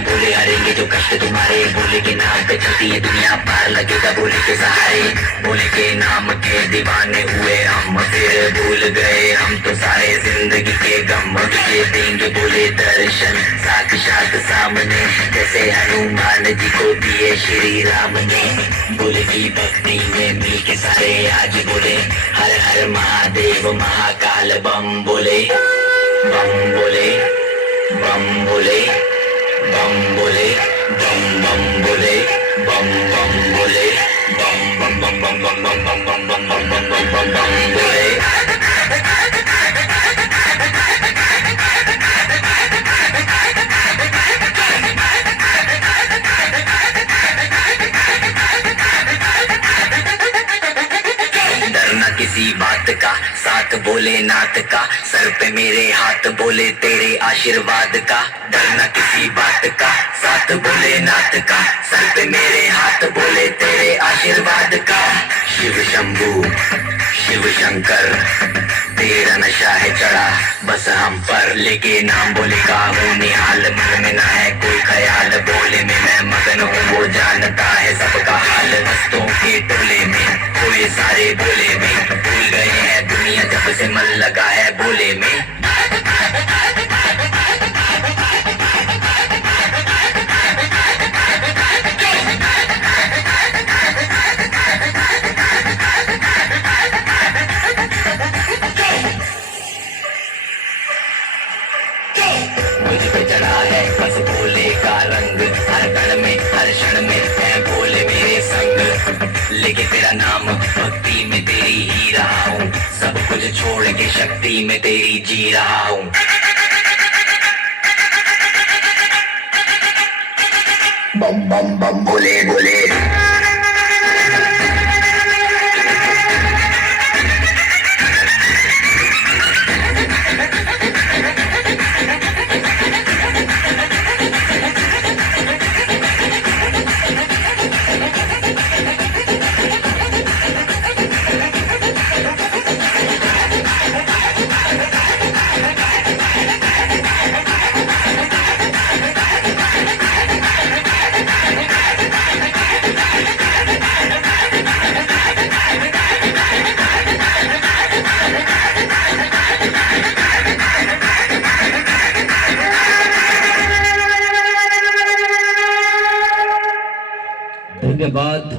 बोले हरेंगे जो कष्ट तुम्हारे, बोले के नाम पे चलती है दुनिया, पार लगेगा बोले के सहारे। बोले के नाम के दीवाने हुए हम, फिर भूल गए हम तो सारे जिंदगी के गम के। देंगे बोले दर्शन साक्षात सामने, जैसे हनुमान जी को दिए श्री राम ने। बोले की भक्ति में मिल के सारे आज बोले हर हर महादेव महाकाल बम बोले, बम बोले, बम बोले, बम बोले, बम बम बोले, बम बम बोले, बम बम बम बम बम बम बम बम बम बम बम बम बम बम बोले। डरना किसी बात का, साथ बोले नाथ का, सर पे मेरे हाथ बोले तेरे आशीर्वाद का। डरना किसी बात का, साथ बोले नाथ का, सर पे मेरे हाथ बोले तेरे आशीर्वाद का। शिव शंभू शिव शंकर तेरा नशा है चढ़ा बस हम पर, लेके नाम बोले का हूँ निहाल, मन में ना है कोई ख्याल, बोले में मैं मगन हूँ वो जानता है सबका हाल। मस्तों के टोले में कोई सारे बोले में, भूल गए हैं दुनिया जब से मन लगा है बोले में। मुझ पे चढ़ा है बस भोले का रंग, हर कण में हर क्षण में है भोले मेरे संग। लेके तेरा नाम भक्ति में तेरी ही रहा हूँ, सब कुछ छोड़ के शक्ति में तेरी जी रहा हूँ। बम बम बम बोले बोले। धन्यवाद।